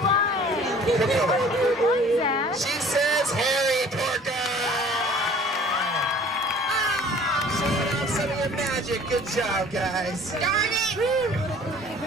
Why, Zach? She says Harry Potter. Showing off some of your magic. Good job, guys. Darn it!